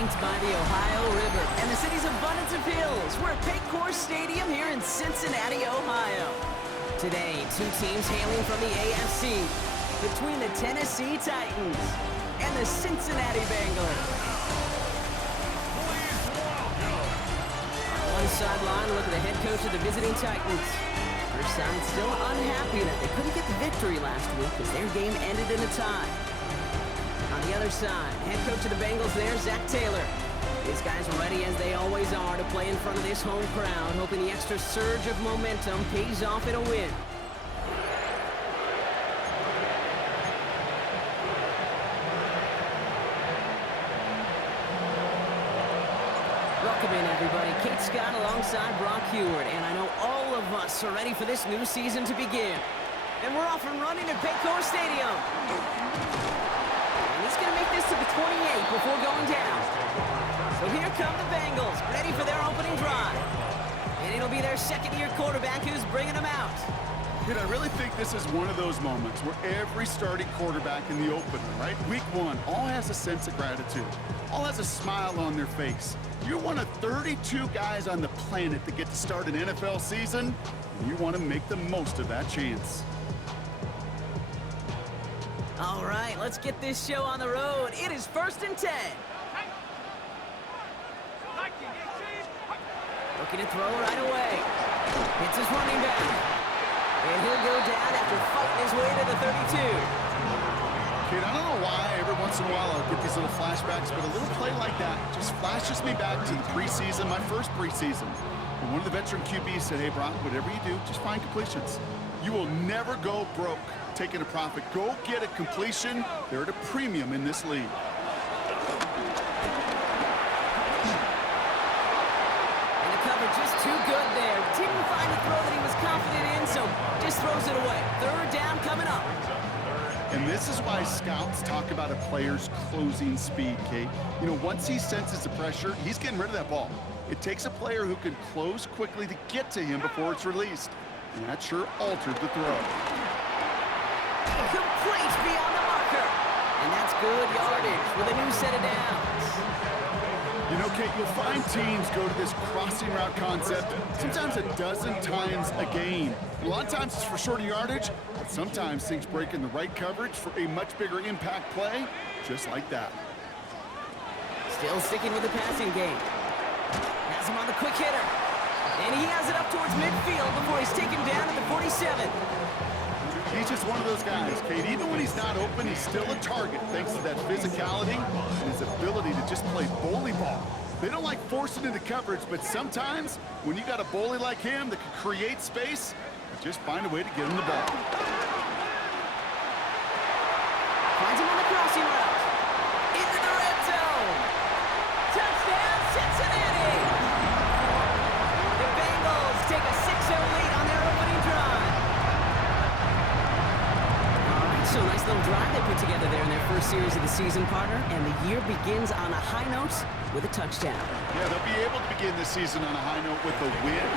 flanked by the Ohio River and the city's abundance of hills. We're at Kickoff Stadium here in Cincinnati, Ohio. Today, two teams hailing from the AFC between the Tennessee Titans and the Cincinnati Bengals. On one sideline, look at the head coach of the visiting Titans. Their side still unhappy that they couldn't get the victory last week as their game ended in a tie. On the other side, head coach of the Bengals there, Zach Taylor. These guys are ready as they always are to play in front of this home crowd, hoping the extra surge of momentum pays off in a win. Welcome in, everybody. Kate Scott alongside Brock Heward, and I know all of us are ready for this new season to begin. And we're off and running at Kickoff Stadium. And he's going to make this to the 28 before going down. So here come the Bengals, ready for their opening drive. And it'll be their second-year quarterback who's bringing them out. I really think this is one of those moments where every starting quarterback in the opener, right? Week one, all has a sense of gratitude. All has a smile on their face. You're one of 32 guys on the planet that get to start an NFL season, and you want to make the most of that chance. All right, let's get this show on the road. It is 1st and 10. Looking to throw right away. Hits his running back. And he'll go down after fighting his way to the 32. Kid, I don't know why every once in a while I'll get these little flashbacks, but a little play like that just flashes me back to the preseason, my first preseason. And one of the veteran QBs said, hey, Brock, whatever you do, just find completions. You will never go broke taking a profit. Go get a completion. They're at a premium in this league. And the cover just too good there. Didn't find a throw that he was confident in, so just throws it away. 3rd down coming up. And this is why scouts talk about a player's closing speed, Kate. You know, once he senses the pressure, he's getting rid of that ball. It takes a player who can close quickly to get to him before it's released. And that sure altered the throw. Complete beyond the marker. And that's good yardage with a new set of downs. You know, Kate, you'll find teams go to this crossing route concept sometimes a dozen times a game. A lot of times it's for shorter yardage, but sometimes things break in the right coverage for a much bigger impact play, just like that. Still sticking with the passing game. Has him on the quick hitter. And he has it up towards midfield before he's taken down at the 47. He's just one of those guys, Kate. Even when he's not open, he's still a target thanks to that physicality and his ability to just play bully ball. They don't like forcing into coverage, but sometimes when you got a bully like him that can create space, you just find a way to get him the ball. Finds him on the crossing route. Into the red zone. Touchdown, Cincinnati! The Bengals take a 6-0 lead on their opening drive. So nice little drive they put together there in their first series of the season, partner, and the year begins on a high note with a touchdown. Yeah, they'll be able to begin the season on a high note with a win.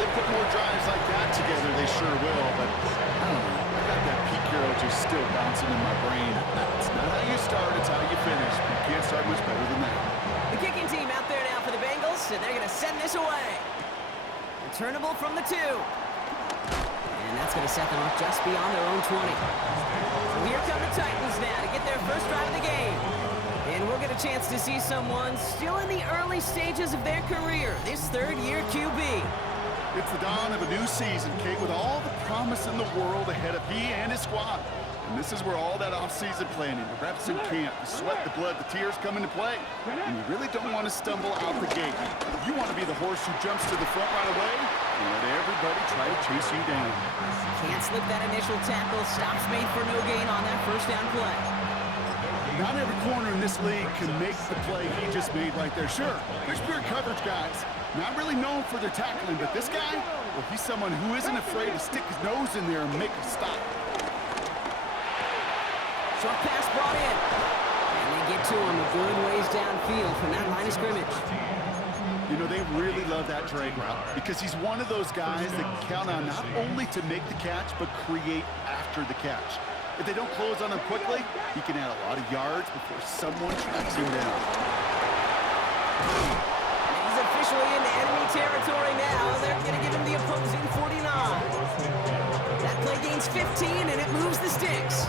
They put more drives like that together, they sure will, but I don't know. I got that Pete Carroll just still bouncing in my brain. It's not how you start, it's how you finish. You can't start much better than that. The kicking team out there now for the Bengals, and they're going to send this away. Returnable from the 2. And that's going to set them up just beyond their own 20. So here come the Titans now to get their first drive of the game. And we'll get a chance to see someone still in the early stages of their career, this 3rd-year QB. It's the dawn of a new season, Kate, with all the promise in the world ahead of he and his squad. And this is where all that off-season planning, the reps in camp, the sweat, the blood, the tears come into play. And you really don't want to stumble out the gate. You want to be the horse who jumps to the front right away and let everybody try to chase you down. Can't slip that initial tackle. Stops made for no gain on that first down play. Not every corner in this league can make the play he just made right there. Sure, there's pure coverage guys, not really known for their tackling, but this guy, well, he's someone who isn't afraid to stick his nose in there and make a stop. Short pass brought in. And they get to him a good ways downfield from that line of scrimmage. You know, they really love that drag route because he's one of those guys that count on not only to make the catch, but create after the catch. If they don't close on him quickly, he can add a lot of yards before someone tracks him down. And he's officially into enemy territory now. They're going to give him the opposing 49. That play gains 15, and it moves the sticks.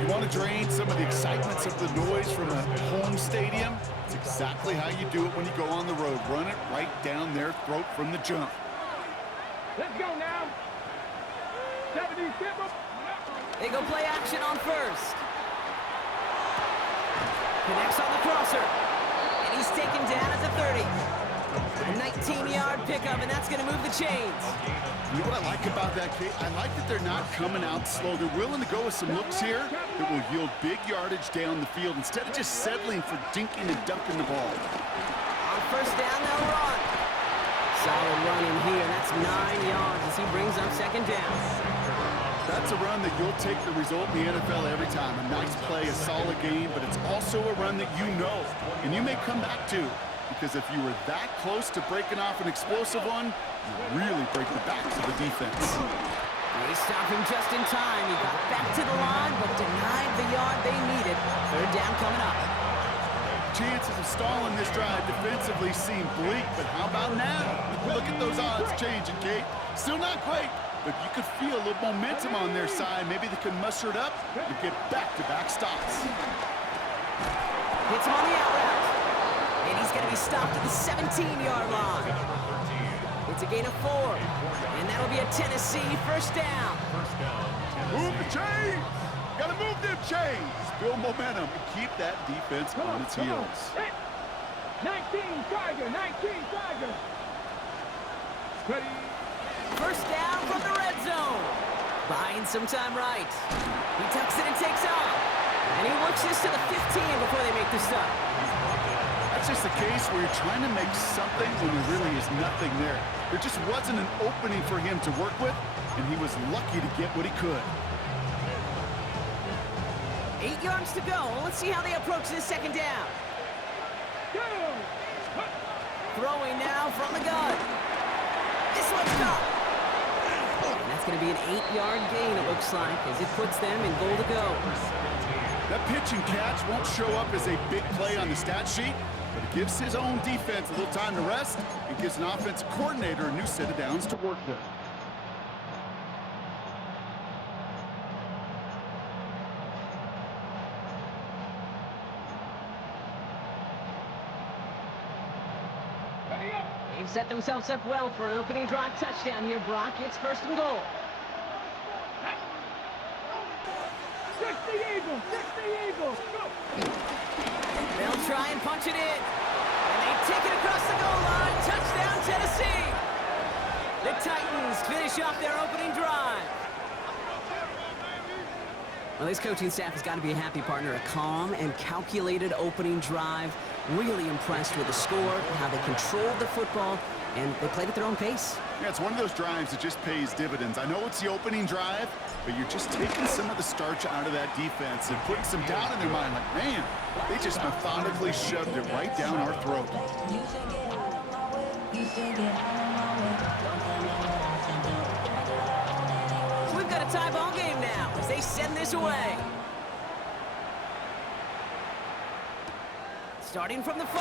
You want to drain some of the excitements of the noise from a home stadium? It's exactly how you do it when you go on the road. Run it right down their throat from the jump. Let's go now. 70 people. They go play action on first. Connects on the crosser. And he's taken down at the 30. A 19-yard pickup, and that's going to move the chains. You know what I like about that, Kate? I like that they're not coming out slow. They're willing to go with some looks here that will yield big yardage down the field instead of just settling for dinking and dunking the ball. On first down, they'll run. Solid run in here. That's 9 yards as he brings up second down. That's a run that you'll take the result in the NFL every time. A nice play, a solid game, but it's also a run that you know, and you may come back to. Because if you were that close to breaking off an explosive one, you really break the backs of the defense. They stop him just in time. He got back to the line, but denied the yard they needed. Third down coming up. Chances of stalling this drive defensively seem bleak, but how about now? Look at those odds changing, Kate. Still not great, but you could feel a little momentum on their side. Maybe they can muster it up and get back-to-back stops. Hits him on the out route. And he's going to be stopped at the 17-yard line. It's a gain of 4. And that'll be a Tennessee first down. Move the chains! Gotta move them chains! Build momentum and keep that defense on its heels. 19 Tiger, 19 Tiger. Ready. First down from the red zone. Buying some time right. He tucks it and takes off. And he works this to the 15 before they make the stop. That's just a case where you're trying to make something when there really is nothing there. There just wasn't an opening for him to work with, and he was lucky to get what he could. 8 yards to go. Let's see how they approach this second down. Throwing now from the gun. This one's caught. And that's going to be an 8-yard gain, it looks like, as it puts them in goal to go. That pitch and catch won't show up as a big play on the stat sheet, but it gives his own defense a little time to rest and gives an offensive coordinator a new set of downs to work with. They've set themselves up well for an opening drive touchdown here, Brock. It's first and goal. 60 Eagles, 60 Eagles, go! They'll try and punch it in. And they take it across the goal line. Touchdown, Tennessee. The Titans finish off their opening drive. Well, this coaching staff has got to be a happy partner. A calm and calculated opening drive. Really impressed with the score, how they controlled the football, and they played at their own pace. Yeah, it's one of those drives that just pays dividends. I know it's the opening drive, but you're just taking some of the starch out of that defense and putting some doubt in their mind. Like, man, they just methodically shoved it right down our throat. So we've got a tie ball game now as they send this away. Starting from the 5.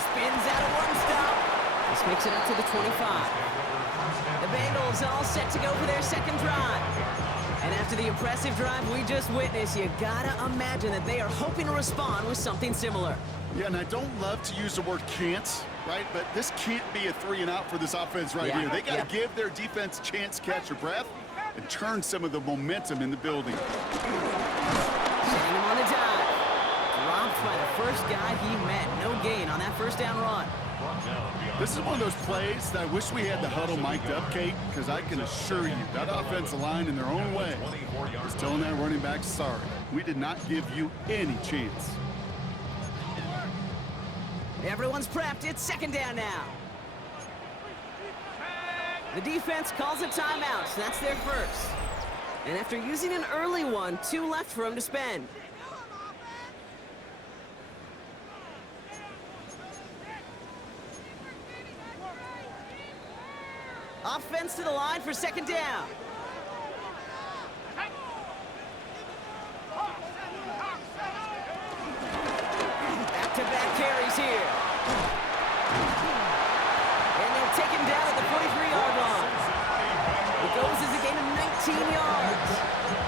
Spins out of one stop. This makes it up to the 25. The Bengals all set to go for their second drive. And after the impressive drive we just witnessed, you gotta imagine that they are hoping to respond with something similar. Yeah, and I don't love to use the word can't, right? But this can't be a 3 and out for this offense right here. They got to give their defense a chance to catch their breath and turn some of the momentum in the building. Setting him on the dive. Dropped by the first guy he met. No gain on that first down run. This is one of those plays that I wish we had the huddle mic'd up, Kate, because I can assure you that offensive line in their own way is telling that running back, sorry, we did not give you any chance. Everyone's prepped. It's second down now. The defense calls a timeout, so that's their first. And after using an early one, 2 left for him to spend. Offense to the line for second down. Back-to-back carries is here. And they'll take him down at the 43-yard line. It goes as a gain of 19 yards.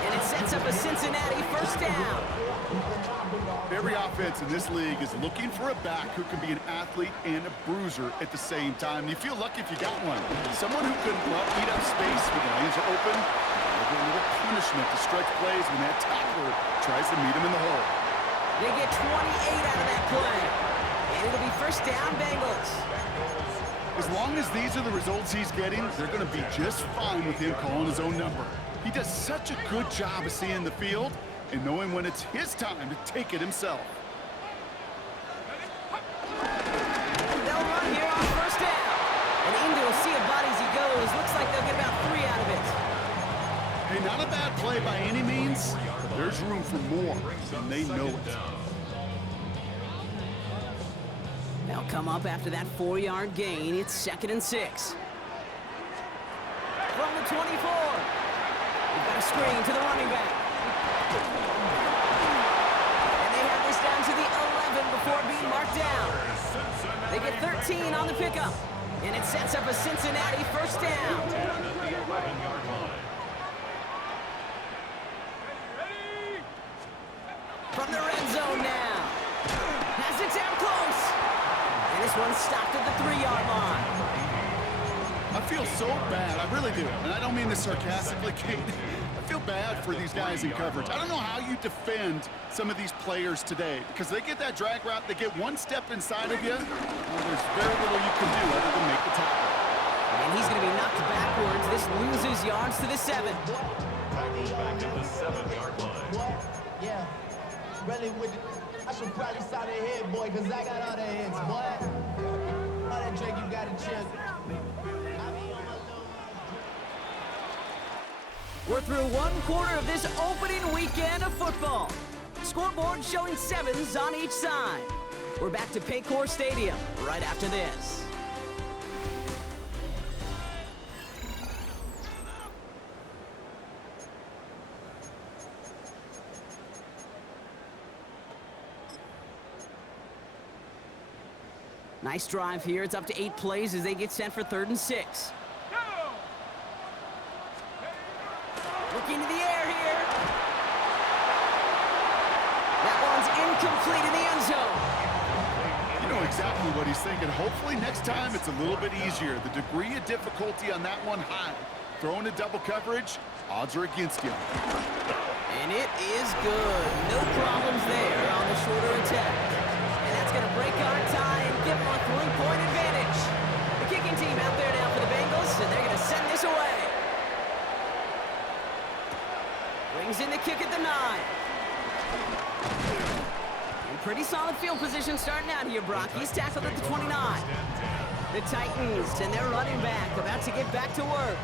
And it sets up a Cincinnati first down. Every offense in this league is looking for a back who can be an athlete and a bruiser at the same time. You feel lucky if you got one. Someone who can eat up space when the lanes are open, and a little punishment to stretch plays when that tackler tries to meet him in the hole. They get 28 out of that play. And it'll be first down, Bengals. As long as these are the results he's getting, they're going to be just fine with him calling his own number. He does such a good job of seeing the field and knowing when it's his time to take it himself. They'll run here on first down. And into a sea of bodies he goes. Looks like they'll get about 3 out of it. Hey, not a bad play by any means, but there's room for more, and they know it. They'll come up after that 4-yard gain. It's 2nd and 6. From the 24. We've got a screen to the running back. And they have this down to the 11 before being marked down. They get 13 on the pickup. And it sets up a Cincinnati first down. From the red zone now. Has it down close. And this one's stopped at the 3-yard line. I feel so bad, I really do. And I don't mean this sarcastically, Kate. I feel bad for these guys in coverage. I don't know how you defend some of these players today because they get that drag route, they get one step inside of you, well, there's very little you can do other than make the tackle. And he's going to be knocked backwards. This loses yards to the 7. Back at the 7-yard line. Yeah, really with it. I should probably start ahead, boy, because I got all the hits, boy. All that drink you got to chill. We're through one quarter of this opening weekend of football. Scoreboard showing 7s on each side. We're back to Paycor Stadium right after this. Nice drive here. It's up to 8 plays as they get set for 3rd and 6. Looking to the air here. That one's incomplete in the end zone. You know exactly what he's thinking. Hopefully next time it's a little bit easier. The degree of difficulty on that one high. Throwing a double coverage, odds are against you. And it is good. No problems there on the shorter attack. And that's going to break our tie and give them a 3-point advantage. The kicking team out there now for the Bengals, and they're going to send this away. Brings in the kick at the 9. And pretty solid field position starting out here, Brock. He's tackled at the 29. The Titans and their running back about to get back to work.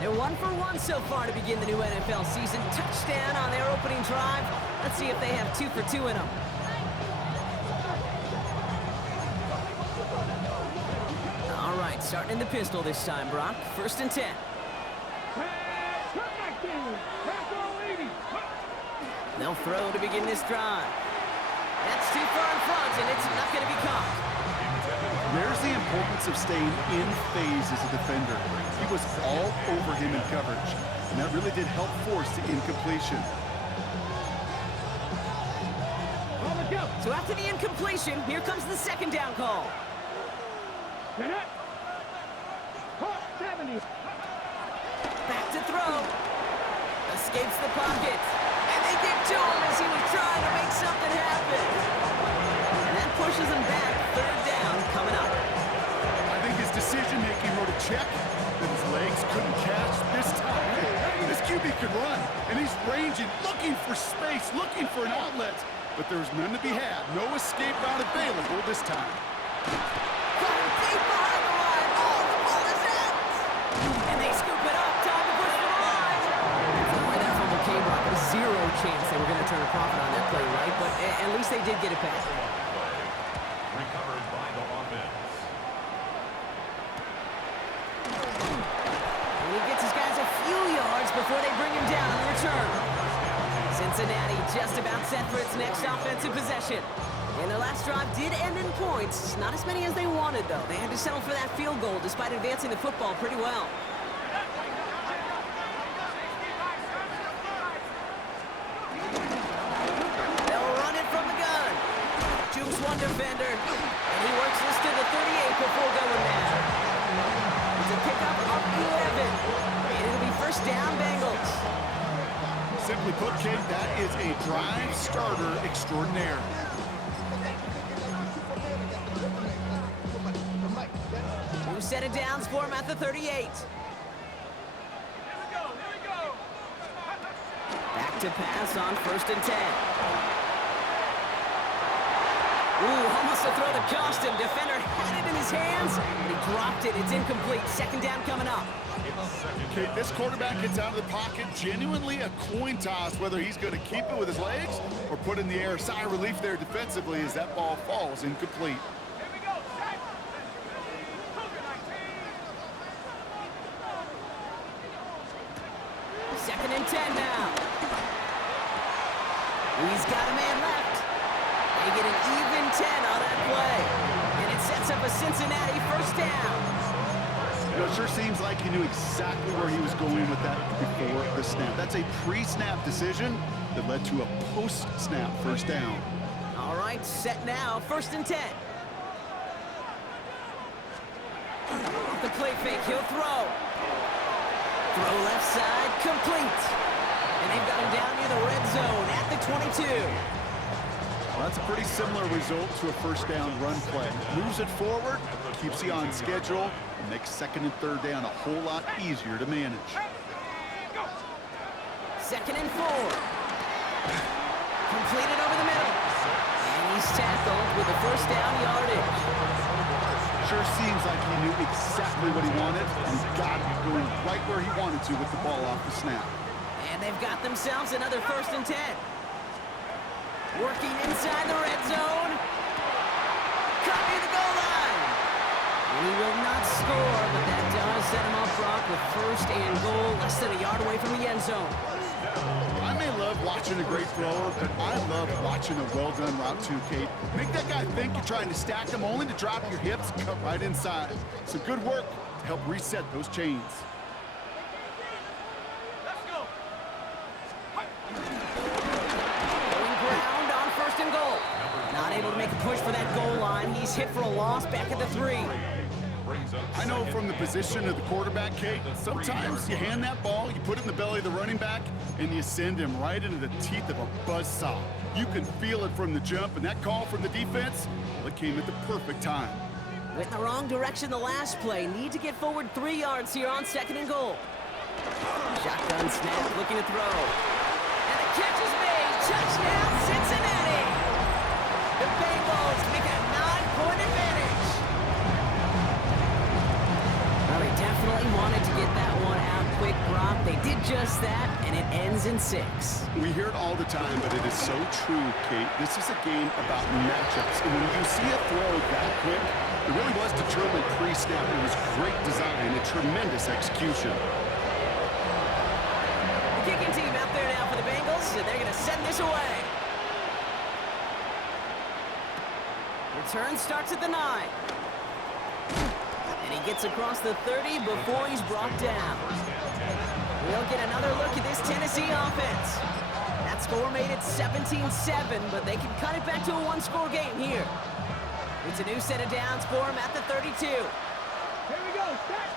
They're 1 for 1 so far to begin the new NFL season. Touchdown on their opening drive. Let's see if they have 2 for 2 in them. All right, starting in the pistol this time, Brock. 1st and 10. They'll throw to begin this drive. That's too far in front, and it's not going to be caught. There's the importance of staying in phase as a defender. He was all over him in coverage, and that really did help force the incompletion. So after the incompletion, here comes the 2nd down call. Back to throw. Escapes the pocket. And they get to him as he was trying to make something happen. And that pushes him back. 3rd down coming up. I think his decision-making wrote a check that his legs couldn't catch this time. This QB could run, and he's ranging, looking for space, looking for an outlet. But there's none to be had. No escape route available this time. Going deep behind the line. Oh, the ball is in. And they scoop it up. Time to push the line. From where that fumble came, Brock, a 0 chance they were going to turn a profit on that play, right? But at least they did get it back. Recovered by the offense. And he gets his guys a few yards before they bring him down on the return. Cincinnati just about set for its next offensive possession. And their last drive did end in points. Not as many as they wanted, though. They had to settle for that field goal despite advancing the football pretty well. They'll run it from the gun. Jukes one defender, and he works this to the 38 before going down. It's a pickup of 11, and it'll be first down Bengals. Simply put, Kate, that is a drive starter extraordinaire. New set of downs for him at the 38. Back to pass on 1st and 10. Ooh, almost a throw that cost him. Defender had it in his hands, but he dropped it. It's incomplete. 2nd down coming up. Okay, this quarterback gets out of the pocket, genuinely a coin toss whether he's going to keep it with his legs or put in the air. Sigh of relief there defensively as that ball falls incomplete. 2nd and 10 now. He's got a man left. They get an even 10 on that play. And it sets up a Cincinnati 1st down. You know, it sure seems like he knew exactly where he was going with that before the snap. That's a pre-snap decision that led to a post-snap 1st down. All right, set now, 1st and 10. Off the play fake, he'll throw. Throw left side, complete. And they've got him down near the red zone at the 22. Well, that's a pretty similar result to a 1st down run play. Moves it forward, keeps you on schedule, and makes 2nd and 3rd down a whole lot easier to manage. 2nd and 4. Completed over the middle. And he's tackled with the 1st down yardage. Sure seems like he knew exactly what he wanted, and he got it going right where he wanted to with the ball off the snap. And they've got themselves another 1st and 10. Working inside the red zone. Cut near the goal line. And he will not score, but that does set him up, Brock, with 1st and goal, less than a yard away from the end zone. I may love watching a great thrower, but I love watching a well-done route too, Kate. Make that guy think you're trying to stack him only to drop your hips and cut right inside. Some good work to help reset those chains. Going ground on 1st and goal. Not able to make a push for that goal line. He's hit for a loss back at the 3. I know from the position of the quarterback, Kate, sometimes you hand that ball, you put it in the belly of the running back, and you send him right into the teeth of a buzzsaw. You can feel it from the jump, and that call from the defense, well, it came at the perfect time. Went in the wrong direction the last play. Need to get forward 3 yards here on 2nd and goal. Shotgun snap, looking to throw. And the catch is made. Touchdown, Cincinnati! The Bengals make a 9-point advantage. Well, they definitely wanted to get that one out quick, Brock. They did just that, and it ends in 6. We hear it all the time, but it is so true, Kate. This is a game about matchups, and when you see a throw that quick, it really was determined pre-snap. It was great design and tremendous execution. The kicking team out there now for the Bengals, and they're going to send this away. Return starts at the 9. And he gets across the 30 before he's brought down. We'll get another look at this Tennessee offense. That score made it 17-7, but they can cut it back to a 1-score game here. It's a new set of downs for him at the 32. Here we go, set.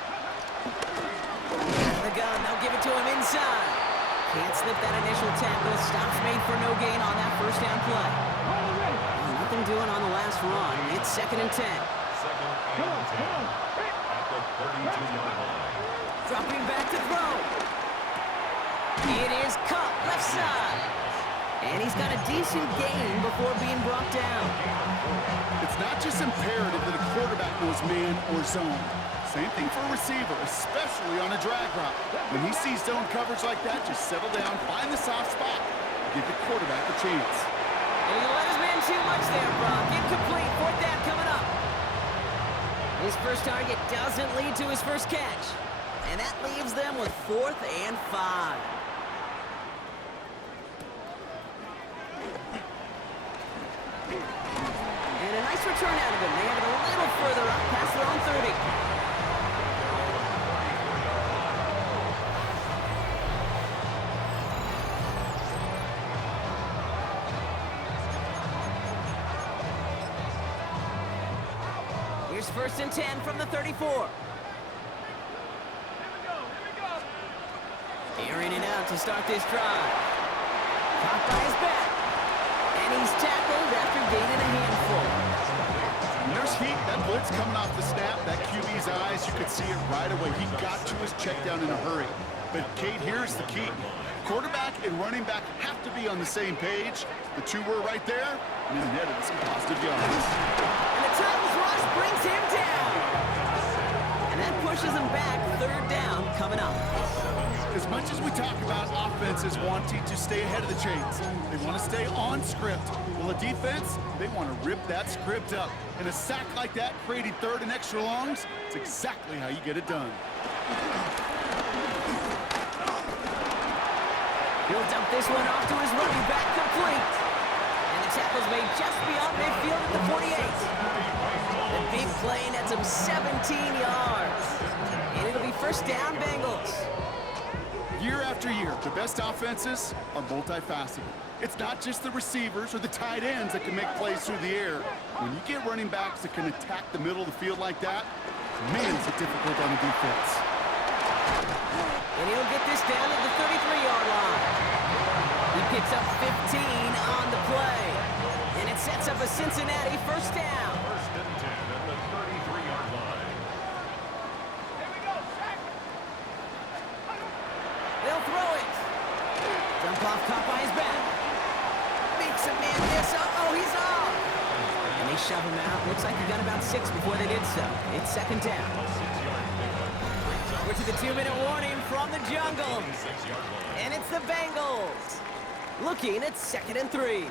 Out of the gun, they'll give it to him inside. Can't slip that initial tackle. Stops made for no gain on that 1st down play. Nothing doing on the last run. It's 2nd and 10. 2nd and 10 at the 32-yard line. Dropping back to throw. It is cut left side. And he's got a decent gain before being brought down. It's not just imperative that a quarterback knows man or zone. Same thing for a receiver, especially on a drag route. When he sees zone coverage like that, just settle down, find the soft spot, give the quarterback a chance. And he let his man too much there, Brock. Incomplete. 4th down coming up. His first target doesn't lead to his first catch. And that leaves them with 4th and 5. Nice return out of him. They have it a little further up past their own 30. Here's 1st and 10 from the 34. Airing it out to start this drive. Caught by his back. And he's tackled after gaining a handful. And there's heat. That blitz coming off the snap. That QB's eyes, you could see it right away. He got to his check down in a hurry. But, Kate, here's the key. Quarterback and running back have to be on the same page. The two were right there, and then netted some positive yards. And the Titans rush brings him down. And that pushes him back. 3rd down coming up. As much as we talk about offenses wanting to stay ahead of the chains, they want to stay on script. Well, a defense, they want to rip that script up. And a sack like that, creating 3rd and extra longs, it's exactly how you get it done. He'll dump this one off to his running back, complete. And the tackle's made just beyond midfield at the 48. The big play nets him 17 yards. And it'll be 1st down, Bengals. Year after year, the best offenses are multifaceted. It's not just the receivers or the tight ends that can make plays through the air. When you get running backs that can attack the middle of the field like that, man, is it difficult on the defense. And he'll get this down at the 33-yard line. He picks up 15 on the play. And it sets up a Cincinnati 1st down. 1st and 10 at the 33-yard line. They'll throw it. Dump off, caught by his back. Makes a man miss. Uh-oh, he's off. And they shove him out. Looks like he got about 6 before they did so. It's 2nd down. We're to the 2-minute warning from the jungle. And it's the Bengals. Looking at 2nd and 3.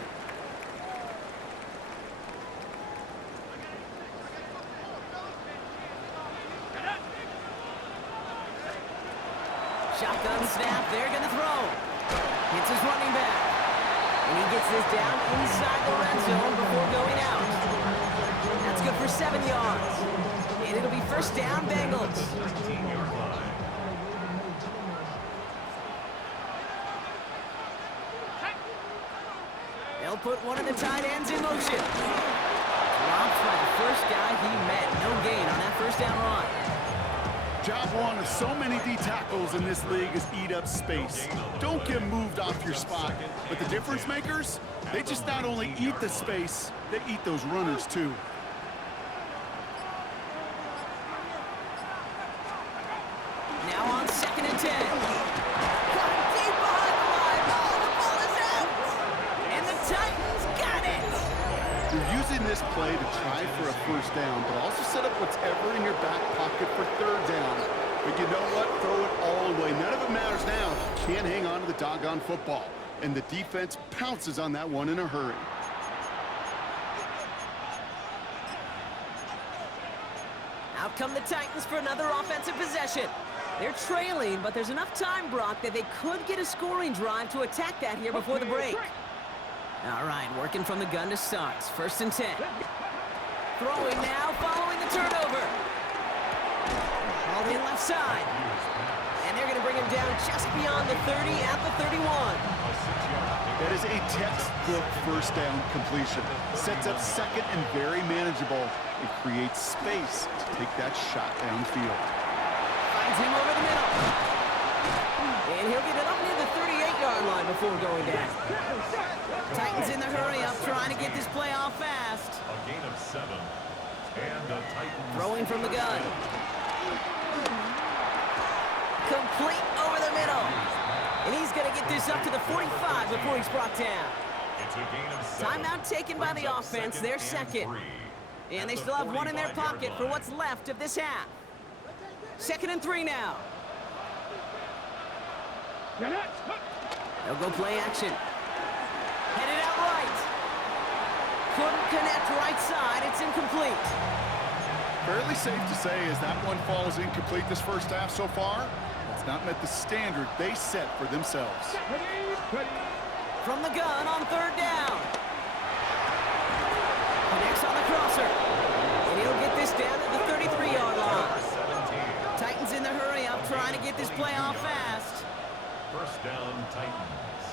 Shotgun snap, they're going to throw. Hits his running back. And he gets this down inside the red zone before going out. That's good for 7 yards. And it'll be 1st down, Bengals. They'll put one of the tight ends in motion. Dropped by the first guy he met. No gain on that 1st down run. Job one of so many D tackles in this league is eat up space. Don't get moved off your spot. But the difference makers, they just not only eat the space, they eat those runners too. Now on 2nd and 10. Caught deep behind the line. Oh, the ball is out. And the Titans got it. You're using this play to try for a 1st down, but also set up whatever in your back pocket for 3rd down. But you know what? Throw it all away. None of it matters now if you can't hang on to the doggone football. And the defense pounces on that one in a hurry. Out come the Titans for another offensive possession. They're trailing, but there's enough time, Brock, that they could get a scoring drive to attack that here before the break. All right, working from the gun to start. 1st and 10. Throwing now, following the turnover. Called in left side. And they're going to bring him down just beyond the 30 at the 31. That is a textbook 1st down completion. Sets up 2nd and very manageable. It creates space to take that shot downfield. Finds him over the middle. And he'll get it up near the 38-yard line before going down. Titans in the hurry up, trying to get this play off fast. A gain of 7. And the Titans Throwing from the gun. Complete over the middle. And he's going to get this up to the 45 before he's brought down. It's a gain of 7. Timeout taken by the offense. They're 2nd. And they still have 1 in their pocket for what's left of this half. 2nd and 3 now. They'll go play action. Headed out right. Couldn't connect right side. It's incomplete. Fairly safe to say as that one falls incomplete this 1st half so far, it's not met the standard they set for themselves. From the gun on 3rd down. Next on the crosser. And he'll get this down to the 33-yard line. Titans in the hurry up, trying to get this play off fast. First down, Titans.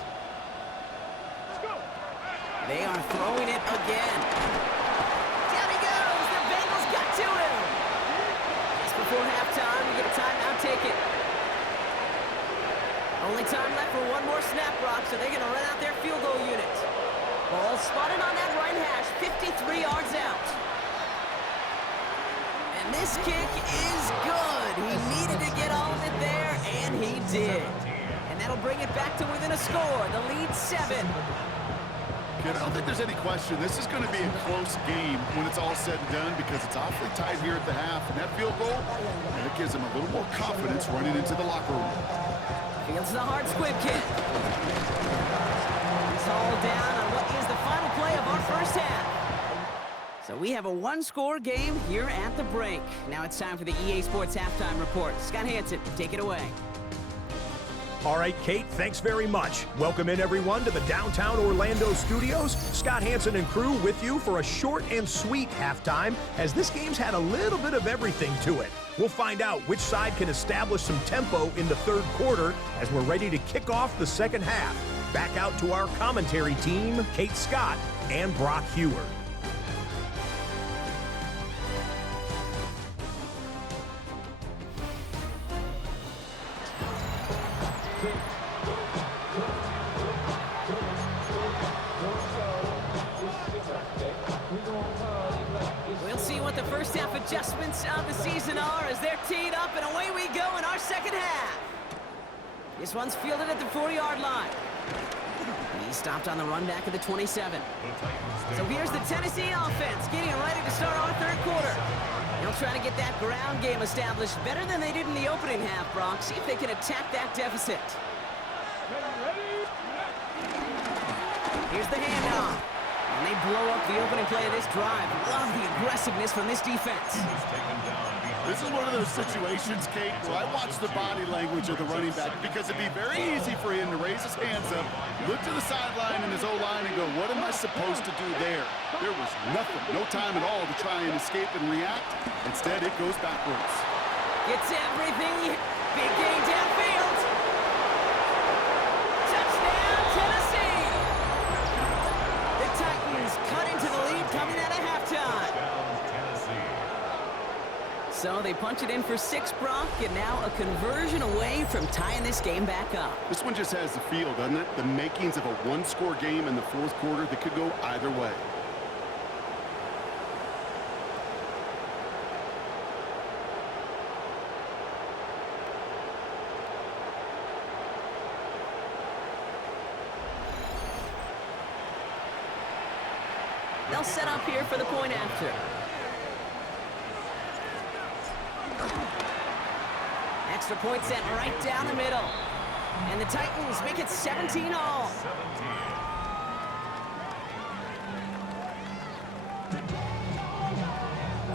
Let's go. They are throwing it again. Down he goes. The Bengals got to him. Just before halftime, we get a timeout taken. Only time left for one more snap, Brock, so they're going to run out their field goal unit. Ball spotted on that right hash, 53 yards out. And this kick is good. He needed to get all of it there, and he did. And that'll bring it back to within a score. The lead 7. Kid, I don't think there's any question. This is going to be a close game when it's all said and done because it's awfully tight here at the half. And that field goal, and it gives them a little more confidence running into the locker room. Fields the hard squib kick. It's all down on what is the final play of our first half. So we have a one-score game here at the break. Now it's time for the EA Sports Halftime Report. Scott Hansen, take it away. All right, Kate, thanks very much. Welcome in, everyone, to the downtown Orlando studios. Scott Hansen and crew with you for a short and sweet halftime, as this game's had a little bit of everything to it. We'll find out which side can establish some tempo in the third quarter as we're ready to kick off the second half. Back out to our commentary team, Kate Scott and Brock Hewer. We'll see what the first half adjustments of the season are as they're teed up, and away we go in our second half. This one's fielded at the 4-yard line. He stopped on the run back at the 27. So here's the Tennessee offense getting ready to start our third quarter. They'll try to get that ground game established better than they did in the opening half, Brock. See if they can attack that deficit. Here's the handoff. And they blow up the opening play of this drive. Love the aggressiveness from this defense. This is one of those situations, Kate, where I watch the body language of the running back because it'd be very easy for him to raise his hands up, look to the sideline and his O-line and go, what am I supposed to do there? There was nothing, no time at all to try and escape and react. Instead, it goes backwards. Gets everything. Big gain downfield. Touchdown, Tennessee. The Titans cut into the lead coming out of halftime. So they punch it in for 6, Brock, and now a conversion away from tying this game back up. This one just has the feel, doesn't it? The makings of a one-score game in the fourth quarter that could go either way. They'll set up here for the point after. Extra point set right down the middle. And the Titans make it 17 all.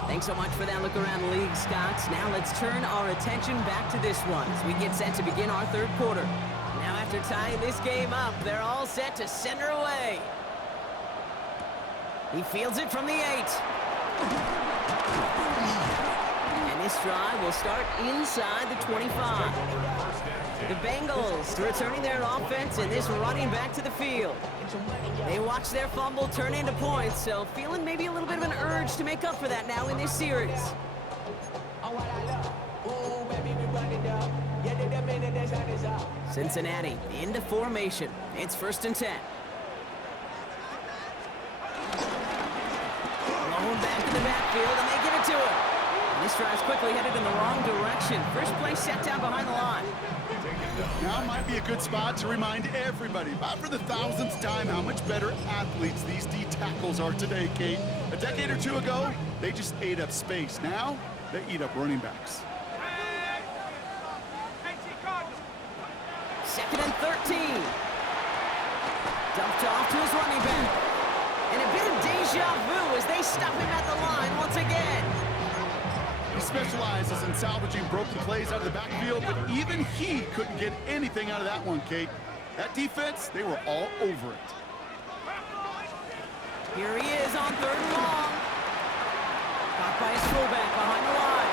Thanks so much for that look around the league, Scott. Now let's turn our attention back to this one as we get set to begin our third quarter. Now after tying this game up, they're all set to send her away. He fields it from the 8. And this drive will start inside the 25. The Bengals returning their offense and this running back to the field. They watch their fumble turn into points, so feeling maybe a little bit of an urge to make up for that now in this series. Cincinnati into formation. It's 1st and 10. Blown back in the backfield, and they give it to him. And this drive's quickly headed in the wrong direction. First play set down behind the line. Now might be a good spot to remind everybody, about for the 1000th time, how much better athletes these D tackles are today, Kate. A decade or two ago, they just ate up space. Now, they eat up running backs. 2nd and 13. Dumped off to his running back. And a bit of deja vu as they stop him at the line once again. He specializes in salvaging broken plays out of the backfield, but even he couldn't get anything out of that one, Kate. That defense, they were all over it. Here he is on 3rd and long. Caught by his fullback behind the line.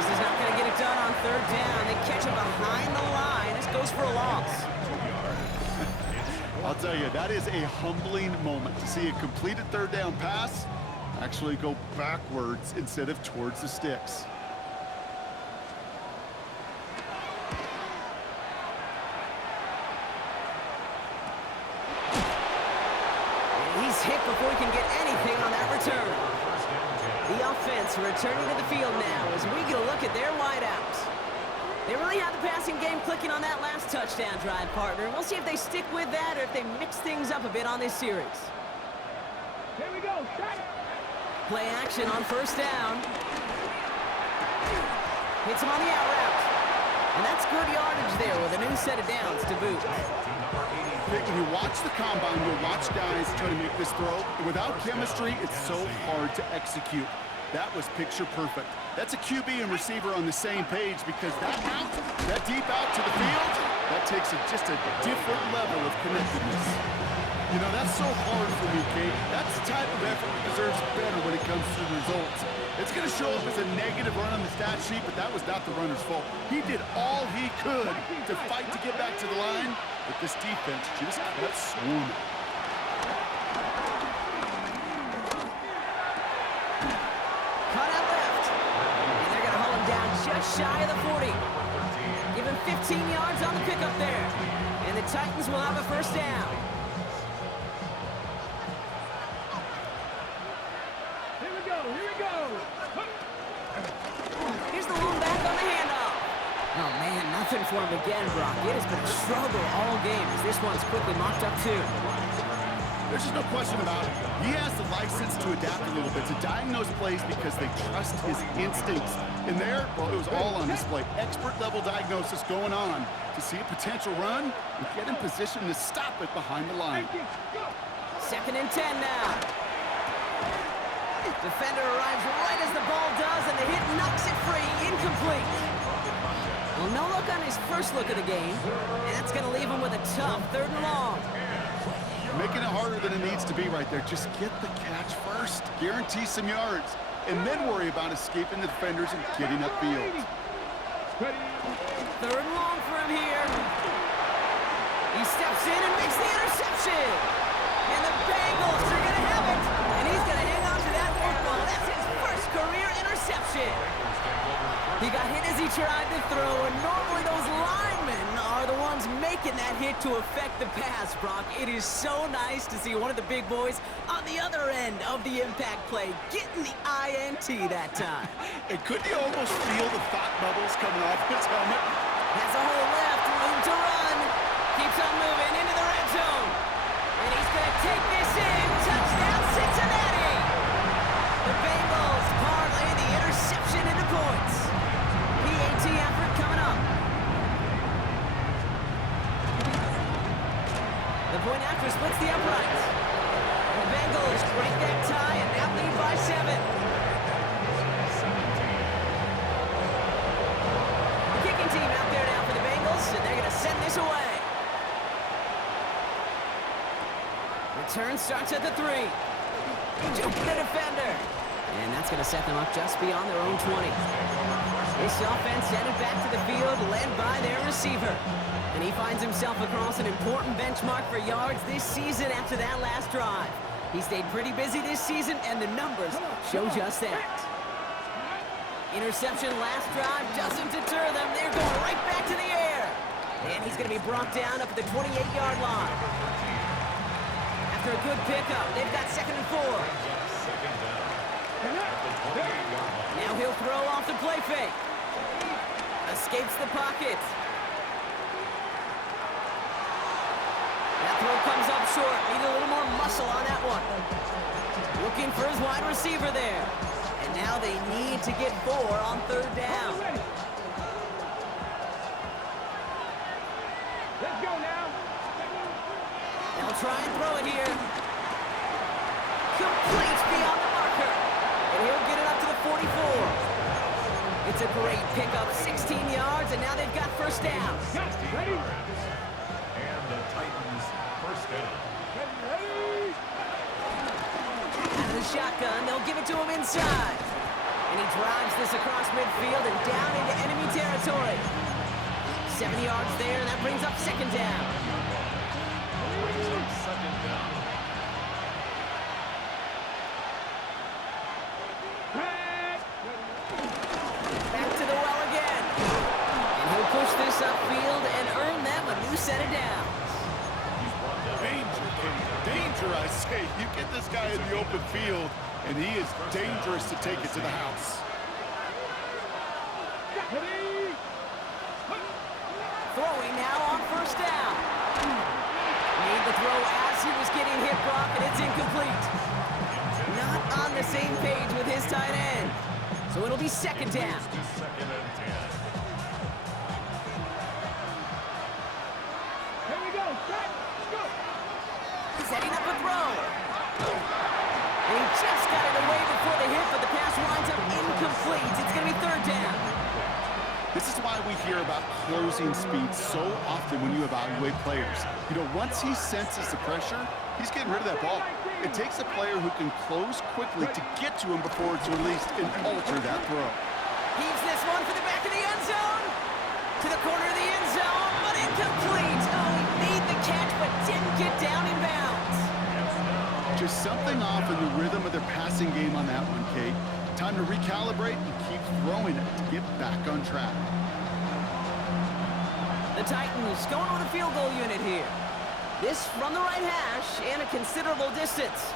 This is not going to get it done on 3rd down. They catch him behind the line. This goes for a loss. I'll tell you, that is a humbling moment to see a completed 3rd down pass actually go backwards instead of towards the sticks. He's hit before he can get anything on that return. The offense returning to the field now as we get a look at their wideouts. They really had the passing game clicking on that last touchdown drive, partner. We'll see if they stick with that or if they mix things up a bit on this series. Here we go. Shot. Play action on 1st down. Hits him on the out route. And that's good yardage there with a new set of downs to boot. When you watch the combine, you'll watch guys try to make this throw. Without chemistry, it's so hard to execute. That was picture perfect. That's a QB and receiver on the same page because that deep out to the field, that takes just a different level of connectedness. You know, that's so hard for me, Kate. That's the type of effort that deserves better when it comes to the results. It's going to show up as a negative run on the stat sheet, but that was not the runner's fault. He did all he could to fight to get back to the line, but this defense just kept swarming. Cut out left. And they're going to hold him down just shy of the 40. Give him 15 yards on the pickup there. And the Titans will have a 1st down. Here we go. Here's the long back on the handoff. Oh, man, nothing for him again, Brock. It has been a struggle all game as this one's quickly mocked up, too. There's just no question about it. He has the license to adapt a little bit, to diagnose plays because they trust his instincts. And there, well, it was all on display. Expert-level diagnosis going on to see a potential run and get in position to stop it behind the line. 2nd and 10 now. Defender arrives right as the ball does, and the hit knocks it free. Incomplete. Well, no look on his first look of the game, and that's going to leave him with a tough 3rd and long. Making it harder than it needs to be right there. Just get the catch first. Guarantee some yards, and then worry about escaping the defenders and getting upfield. 3rd and long for him here. He steps in and makes the interception. And the Bengals are going to have it. And he's going to hang on to that football. That's his first career interception. He got hit as he tried to throw, and normally those linemen are the ones making that hit to affect the pass, Brock. It is so nice to see one of the big boys on the other end of the impact play, getting the INT that time. And couldn't you almost feel the thought bubbles coming off his helmet? Has a hole left, room to run. Keeps on moving into the red zone. And he's going to take this in. Touchdown, Cincinnati. The Bengals parlay the interception into points. PAT effort coming up. The point after splits the uprights. The Bengals break that tie and now lead by 7. The kicking team out there now for the Bengals, and they're going to send this away. Return starts at the 3. Juking the defender. And that's going to set them up just beyond their own 20. This offense headed back to the field, led by their receiver. And he finds himself across an important benchmark for yards this season after that last drive. He stayed pretty busy this season, and the numbers show just that. Interception last drive doesn't deter them. They're going right back to the air. And he's going to be brought down up at the 28-yard line. After a good pickup, they've got 2nd and 4. Now he'll throw off the play fake. Escapes the pocket. That throw comes up short. Need a little more muscle on that one. Looking for his wide receiver there. And now they need to get 4 on 3rd down. Let's go now. They'll try and throw it here. Complete beyond the marker. And he'll get it up to the 44. It's a great pickup, 16 yards, and now they've got 1st down. Ready? And the Titans first down. Ready? the shotgun. They'll give it to him inside. And he drives this across midfield and down into enemy territory. 7 yards there, and that brings up second down. Back to the well again. And he'll push this upfield and earn them a new set of downs. Danger, danger, I say. You get this guy in the open field, and he is dangerous to take it to the house. Throwing now on first down. Made the throw as he was getting hit, Brock, and it's incomplete. Not on the same page with his tight end. So it'll be second down. Here we go. Set. Go. Setting up a throw. And he just got it away before the hit, but the pass winds up incomplete. It's going to be third down. This is why we hear about closing speed so often when you evaluate players. You know, once he senses the pressure, he's getting rid of that ball. It takes a player who can close quickly to get to him before it's released and alter that throw. Heaves this one for the back of the end zone. To the corner of the end zone, but incomplete. Oh, he made the catch, but didn't get down in bounds. Just something off in the rhythm of their passing game on that one, Kate. Time to recalibrate and keep throwing it to get back on track. The Titans going with a field goal unit here. This from the right hash and a considerable distance.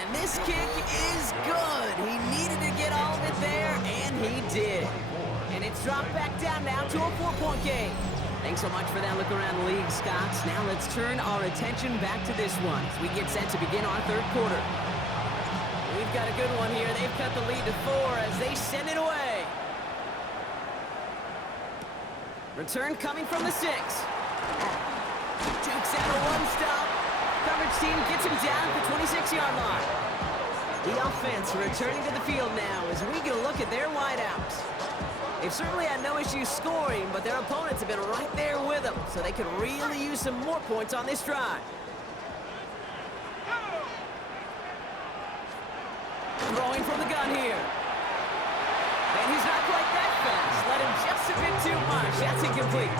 And this kick is good. He needed to get all of it there, and he did. And it's dropped back down now to a 4-point game. Thanks so much for that look around the league, Scotts. Now let's turn our attention back to this one as we get set to begin our third quarter. We've got a good one here. They've cut the lead to 4 as they send it away. Return coming from the 6. Jukes out a one-stop. Coverage team gets him down at the 26-yard line. The offense returning to the field now as we get a look at their wideouts. They've certainly had no issues scoring, but their opponents have been right there with them, so they could really use some more points on this drive. Throwing from the gun here. And he's not quite that fast. Let him just a bit too much. That's incomplete.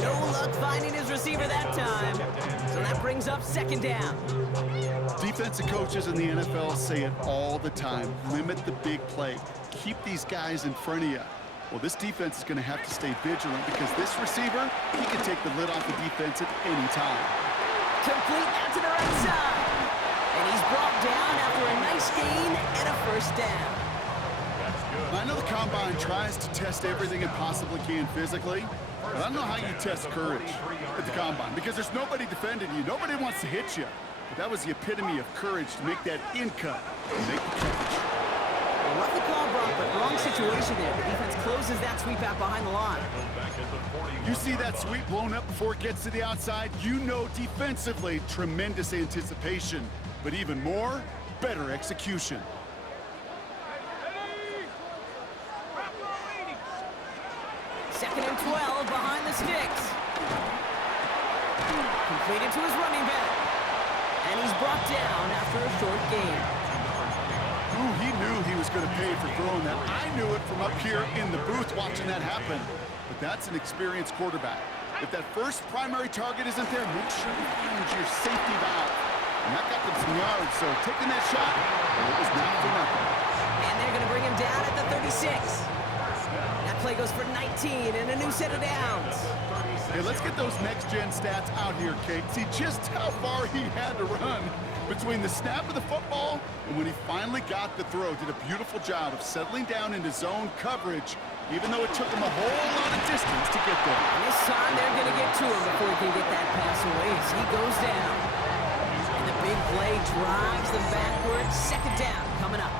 No luck finding his receiver that time, so that brings up second down. Defensive coaches in the NFL say it all the time. Limit the big play. Keep these guys in front of you. Well, this defense is going to have to stay vigilant because this receiver, he can take the lid off the defense at any time. Complete now to the right side. And he's brought down after a nice gain and a first down. I know the Combine tries to test everything it possibly can physically, but I don't know how you test courage at the Combine because there's nobody defending you. Nobody wants to hit you. But that was the epitome of courage to make that in cut and make the catch. Love the call, Brock, but wrong situation there. The defense closes that sweep out behind the line. You see that sweep blown up before it gets to the outside, you know defensively, tremendous anticipation, but even more, better execution. Second and 12 behind the sticks. Completed to his running back. And he's brought down after a short gain. Ooh, he knew he was going to pay for throwing that. I knew it from up here in the booth watching that happen. But that's an experienced quarterback. If that first primary target isn't there, make sure you find your safety valve. And that got them some yards, so taking that shot, well, it was not for nothing. And they're going to bring him down at the 36. That play goes for 19 and a new set of downs. Hey, let's get those next-gen stats out here, Kate. See just how far he had to run between the snap of the football and when he finally got the throw. Did a beautiful job of settling down into zone coverage, even though it took him a whole lot of distance to get there. And this time, they're going to get to him before he can get that pass away as he goes down. And the big play drives them backwards. Second down coming up.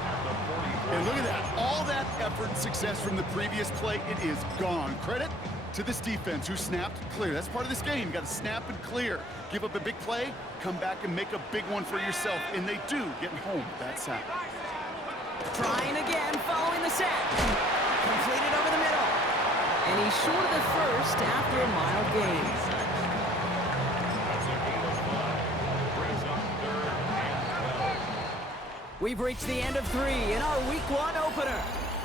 And look at that. All that effort and success from the previous play, it is gone. Credit to this defense who snapped and clear. That's part of this game. You got to snap and clear. Give up a big play, come back and make a big one for yourself. And they do, getting home with that sack. Trying again, following the sack. Completed over the middle. And he's short of the first after a mile gain. We've reached the end of 3 in our Week 1 opener.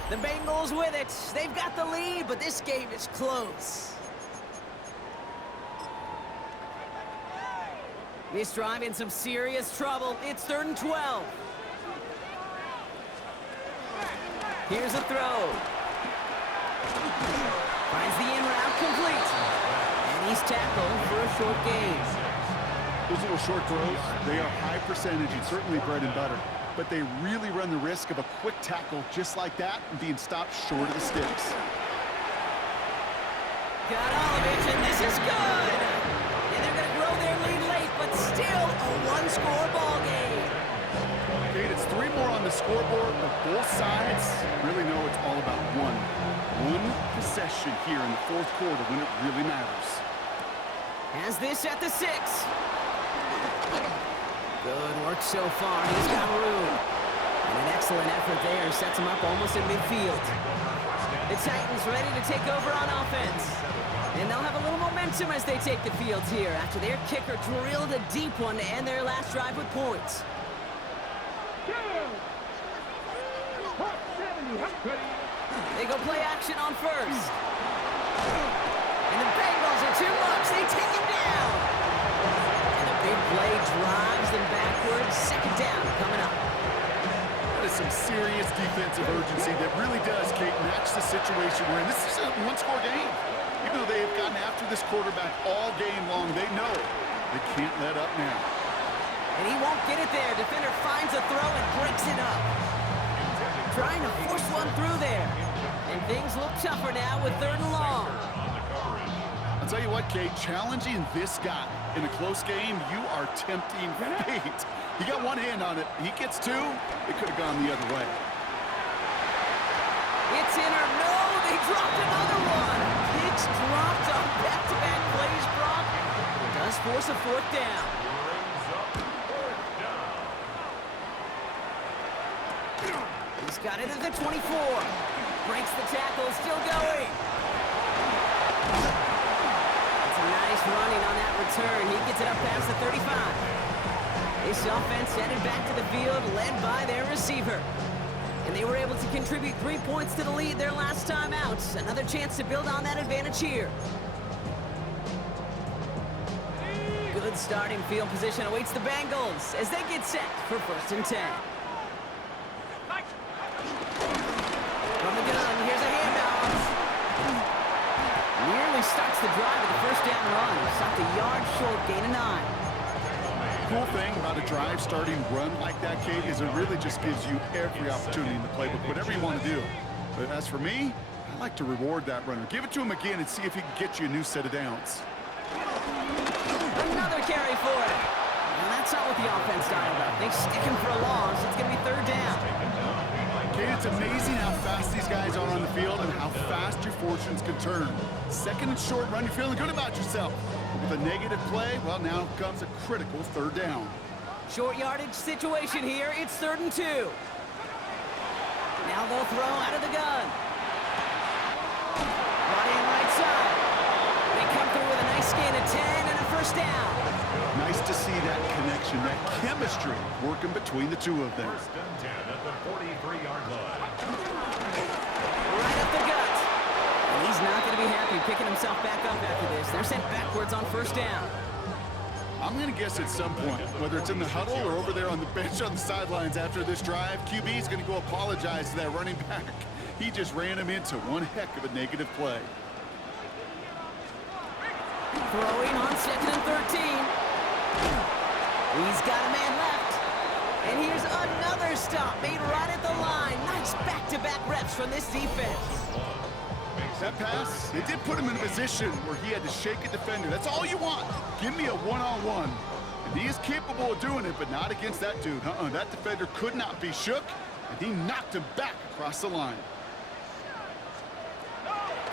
The Bengals with it. They've got the lead, but this game is close. This drive in some serious trouble. It's 3rd and 12. Here's a throw. Finds the in route complete. And he's tackled for a short gain. Those little short throws, they are high percentage and certainly bread and butter. But they really run the risk of a quick tackle just like that and being stopped short of the sticks. Got Olivich, and this is good! And they're going to grow their lead late, but still a one-score ball game. Okay, it's 3 more on the scoreboard, but both sides really know it's all about one possession here in the 4th quarter when it really matters. Has this at the 6. Good work so far. He's got room. And an excellent effort there sets him up almost at midfield. The Titans ready to take over on offense. And they'll have a little momentum as they take the field here after their kicker drilled a deep one to end their last drive with points. They go play action on first. And the Bengals are too much. They take him down. And a big play drives them backwards. 2nd down coming up. That is some serious defensive urgency that really does, Kate, match the situation we're in. This is a one-score game. Even though they have gotten after this quarterback all game long, they know they can't let up now. And he won't get it there. Defender finds a throw and breaks it up. Trying to force one through there. And things look tougher now with 3rd and long. I'll tell you what, Kate, challenging this guy in a close game, you are tempting fate. He got one hand on it. He gets 2. It could have gone the other way. It's in or no. They dropped another one. Picks dropped on back-to-back plays, Brock. Does force a 4th down. He's got it at the 24. Breaks the tackle, still going. It's a nice running on that return. He gets it up past the 35. This offense headed back to the field, led by their receiver. And they were able to contribute 3 points to the lead their last time out. Another chance to build on that advantage here. Good starting field position awaits the Bengals as they get set for 1st and 10. From the gun, here's a handoff. Nearly starts the drive with a 1st down run. Stopped a yard short, gain of 9. Cool thing about a drive starting run like that, Kate, is it really just gives you every opportunity in the playbook, whatever you want to do. But as for me, I like to reward that runner. Give it to him again and see if he can get you a new set of downs. Another carry for it. And that's not what the offense dialed up. They stick him for a loss. It's going to be 3rd down. Kate, it's amazing how fast these guys are on the field and how fast your fortunes can turn. 2nd and short run, you're feeling good about yourself. But with a negative play, well, now comes a critical 3rd down. Short yardage situation here. It's 3rd and 2. Now they'll throw out of the gun. Running right side. They come through with a nice gain of 10 and a 1st down. Nice to see that connection, that chemistry working between the two of them. 1st and 10 at the 43-yard line. Right up the gut. And he's not going to be happy picking himself back up after this. They're sent backwards on 1st down. I'm going to guess at some point, whether it's in the huddle or over there on the bench on the sidelines after this drive, QB is going to go apologize to that running back. He just ran him into one heck of a negative play. Throwing on 2nd and 13. He's got a man left. And here's another stop made right at the line. Nice back-to-back reps from this defense. That pass, it did put him in a position where he had to shake a defender. That's all you want. Give me a one-on-one. And he is capable of doing it, but not against that dude. That defender could not be shook, and he knocked him back across the line.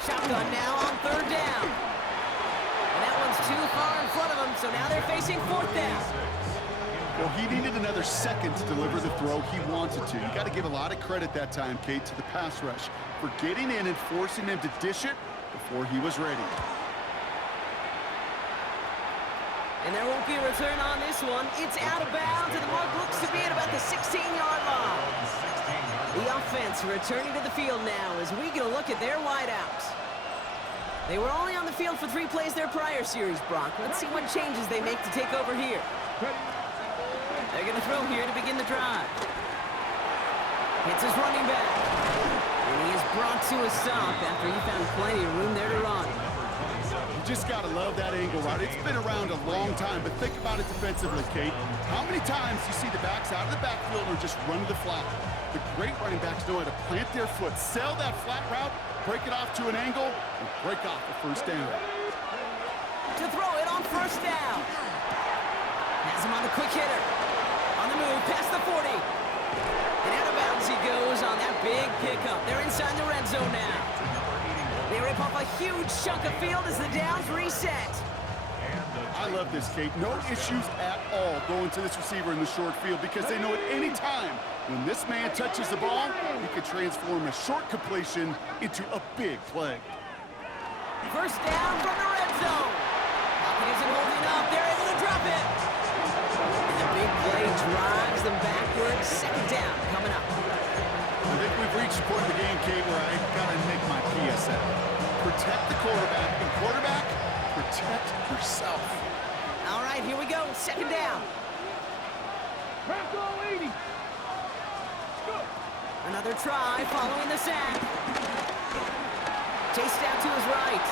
Shotgun now on 3rd down. And that one's too far in front of him, so now they're facing 4th down. Well, he needed another second to deliver the throw he wanted to. You got to give a lot of credit that time, Kate, to the pass rush for getting in and forcing him to dish it before he was ready. And there won't be a return on this one. It's out of bounds, and the mark looks to be at about the 16-yard line. The offense returning to the field now as we get a look at their wideouts. They were only on the field for 3 plays their prior series, Brock. Let's see what changes they make to take over here. They're going to throw here to begin the drive. Hits his running back. And he is brought to a stop after he found plenty of room there to run. You just got to love that angle route. It's been around a long time, but think about it defensively, Kate. How many times you see the backs out of the backfield or just run to the flat? The great running backs know how to plant their foot, sell that flat route, break it off to an angle, and break off the first down. To throw it on first down. Has him on the quick hitter. On the move, past the 40. And out of bounds he goes on that big pickup. They're inside the red zone now. They rip off a huge chunk of field as the downs reset. I love this, Kate. No issues at all going to this receiver in the short field because they know at any time when this man touches the ball, he could transform a short completion into a big play. First down from the red zone. Pocket isn't holding up. They're able to drop it. And the big play drives them backwards. Second down coming up. I think we've reached the point of the game, Kate, where I got to make my PSA. Protect the quarterback, and quarterback, protect yourself. All right, here we go. Second down. Crack all 80. Go. Another try following the sack. Chased out to his right.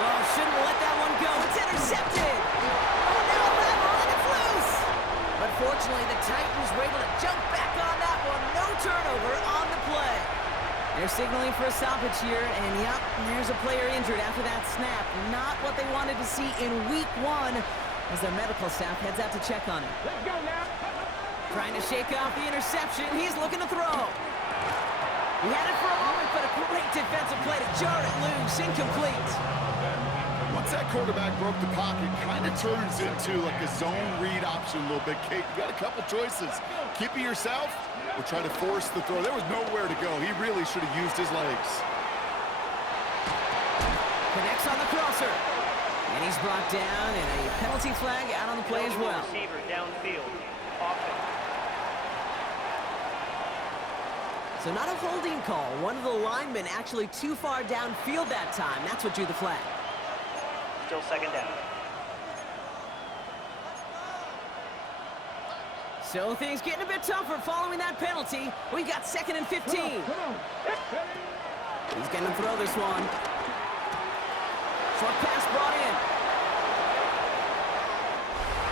Oh, shouldn't let that one go. It's intercepted. Oh, now a level, and it's loose. But fortunately, the Titans were able to jump back on that one. No turnover on the play. They're signaling for a stoppage here, and yep, there's a player injured after that snap. Not what they wanted to see in week 1 as their medical staff heads out to check on him. Let's go now. Trying to shake off the interception. He's looking to throw. He had it for a moment, but a great defensive play to jar it loose. Incomplete. Once that quarterback broke the pocket, kind of turns into like a zone read option a little bit. Kate, you got a couple choices. Keep it yourself or try to force the throw. There was nowhere to go. He really should have used his legs. Connects on the crosser. And he's brought down, and a penalty flag out on the play as well. Receiver downfield. Offense. So not a holding call. One of the linemen actually too far downfield that time. That's what drew the flag. Still second down. So things getting a bit tougher following that penalty. We got 2nd and 15. Come on. He's going to throw this one. Short pass brought in.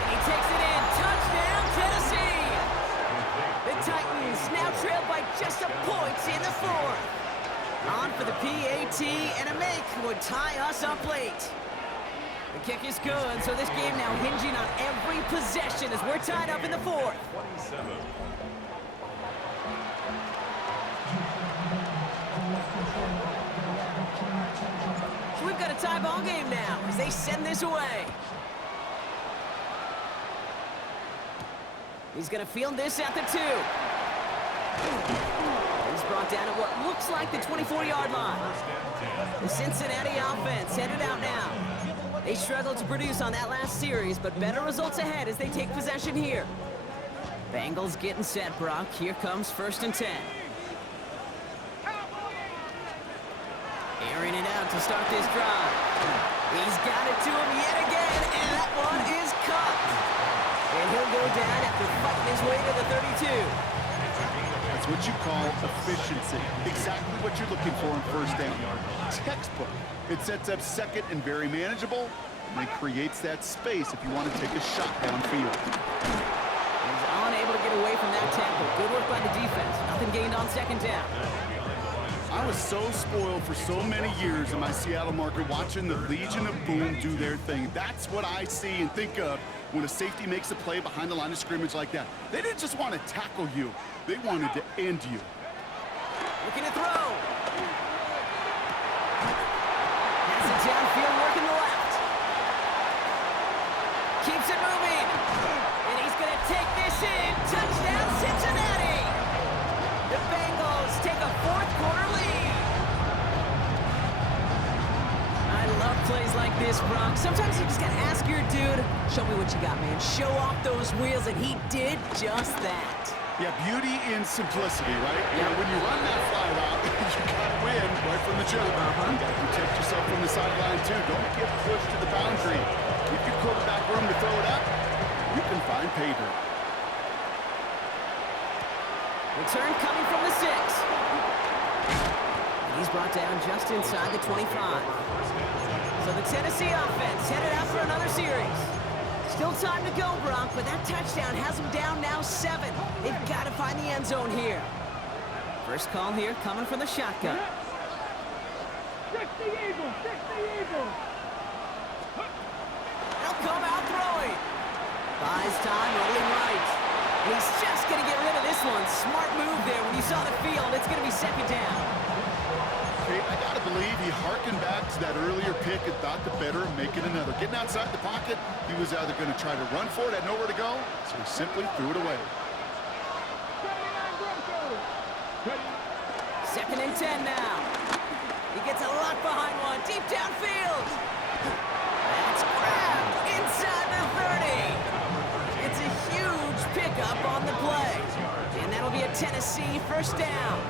And he takes it in. Touchdown, Tennessee. The Titans now trail by just a point in the 4th. On for the PAT, and a make would tie us up late. The kick is good, so this game now hinging on every possession as we're tied up in the 4th. 27. So we've got a tie ball game now as they send this away. He's going to field this at the 2. He's brought down at what looks like the 24-yard line. The Cincinnati offense headed out now. They struggled to produce on that last series, but better results ahead as they take possession here. Bengals getting set, Brock. Here comes 1st and 10. Airing it out to start this drive. He's got it to him yet again, and that one is caught. And he'll go down after fighting his way to the 32. That's what you call efficiency. Exactly what you're looking for in 1st down. Textbook. It sets up 2nd and very manageable, and it creates that space if you want to take a shot downfield. He's unable to get away from that tackle. Good work by the defense. Nothing gained on 2nd down. I was so spoiled for so many years in my Seattle market watching the Legion of Boom do their thing. That's what I see and think of when a safety makes a play behind the line of scrimmage like that. They didn't just want to tackle you. They wanted to end you. Looking to throw. Has it downfield, working the left. Keeps it moving. And he's going to take this in. Touchdown, Cincinnati. The Bengals take a 4th quarter lead. I love to plays like this, Brock. Sometimes you just gotta ask your dude, show me what you got, man. Show off those wheels, and he did just that. Yeah, beauty in simplicity, right? You know, when you run that fly route, you gotta win right from the jump. You gotta protect yourself from the sideline, too. Don't get pushed to the boundary. Give your quarterback room to throw it up. You can find pay dirt. Return coming from the 6. And he's brought down just inside the 25. So the Tennessee offense headed out for another series. Still time to go, Brock, but that touchdown has them down now 7. They've got to find the end zone here. First call here coming from the shotgun. 60 Eagles, 60 Eagles. They'll come out throwing. Buys time, rolling right. And he's just going to get rid of this one. Smart move there. When you saw the field, it's going to be second down. Okay, I got to believe he harkened back to that earlier pick and thought the better of making another. Getting outside the pocket, he was either going to try to run for it, had nowhere to go, so he simply threw it away. 79 Broncos. Second and 10 now. He gets a lot behind one. Deep downfield. That's grabbed inside the 30. It's a huge pickup on the play. And that'll be a Tennessee first down.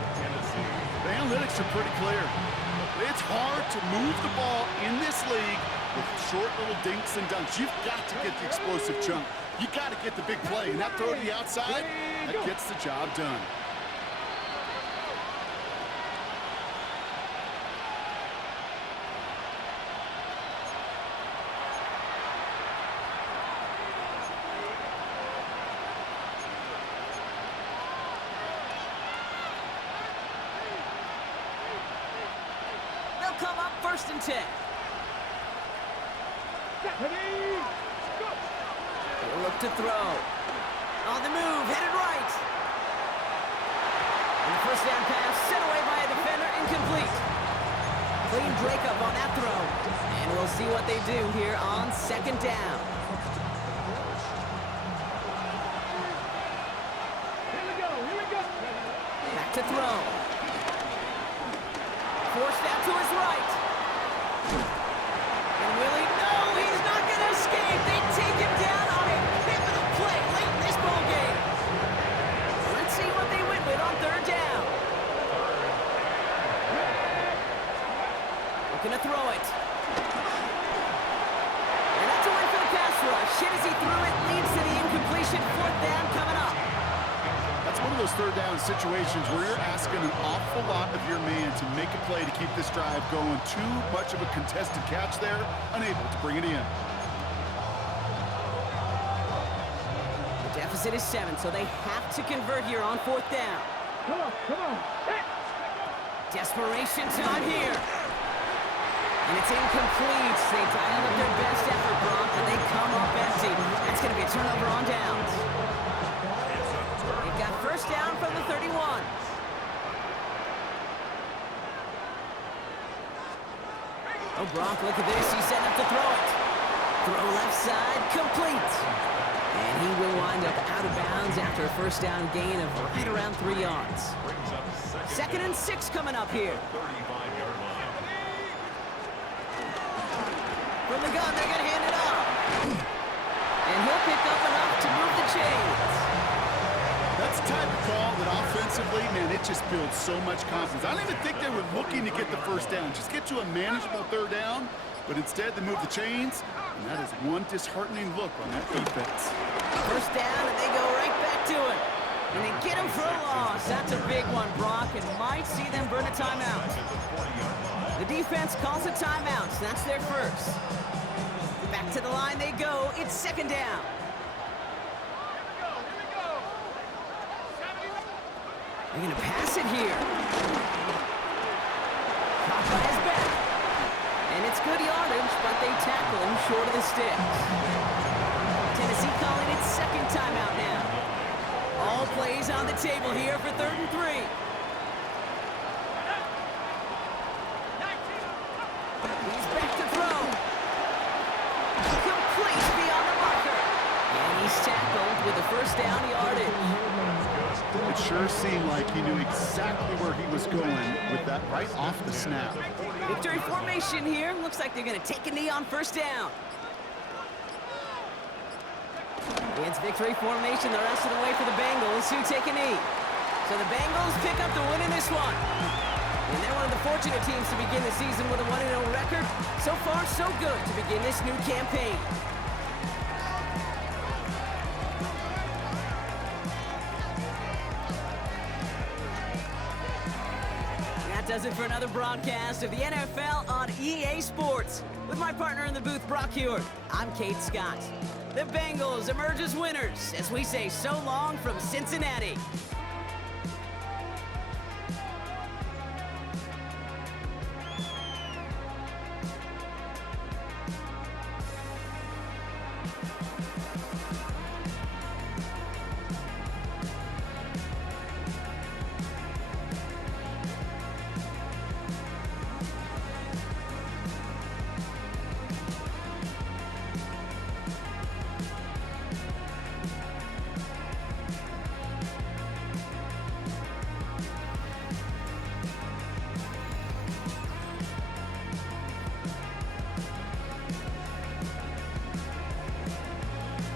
The analytics are pretty clear. It's hard to move the ball in this league with short little dinks and dunks. You've got to get the explosive chunk. You got to get the big play. And that throw to the outside, that gets the job done. Come up first and 10. He'll look to throw. On the move, headed right. And the first down pass sent away by a defender, incomplete. Clean breakup on that throw. And we'll see what they do here on second down. Here we go. Back to throw. Forced out to his right. And Willie, no, he's not going to escape. They take him down on a pivotal play late in this ball game. Let's see what they went with on third down. Looking to throw it. And that's a win for the pass rush. Hit as he threw it, leads to the incompletion. Fourth down coming up. That's one of those third down situations where you're asking an awful lot of your man to make a play to keep this drive going. Too much of a contested catch there, unable to bring it in. The deficit is 7, so they have to convert here on fourth down. Come on. Desperation time here. And it's incomplete. They dialed up their best effort, Brock, but they come up empty. That's going to be a turnover on downs. They've got first down from the 31. Oh, Brock, look at this. He's setting up to throw it. Throw left side, complete. And he will wind up out of bounds after a first down gain of right around 3 yards. Second and 6 coming up here. From the gun, they're going to hand it off. And he'll pick up enough to move the chains. That's the type of call that offensively, man, it just builds so much confidence. I don't even think they were looking to get the first down. Just get to a manageable third down, but instead they move the chains, and that is one disheartening look on that defense. First down, and they go right back to it. And they get him for a loss. That's a big one, Brock, and might see them burn a timeout. The defense calls a timeout, so that's their first. Back to the line they go. It's second down. They're going to pass it here. Caught by his back. And it's good yardage, but they tackle him short of the sticks. Tennessee calling it second timeout now. All plays on the table here for 3rd and 3. He's back to throw. Complete beyond the marker. And he's tackled with the first down yardage. It sure seemed like he knew exactly where he was going with that right off the snap. Victory formation here. Looks like they're going to take a knee on first down. It's victory formation the rest of the way for the Bengals, who take a knee. So the Bengals pick up the win in this one. And they're one of the fortunate teams to begin the season with a 1-0 record. So far, so good to begin this new campaign. That does it for another broadcast of the NFL on EA Sports. With my partner in the booth, Brock Hewitt, I'm Kate Scott. The Bengals emerge as winners as we say so long from Cincinnati.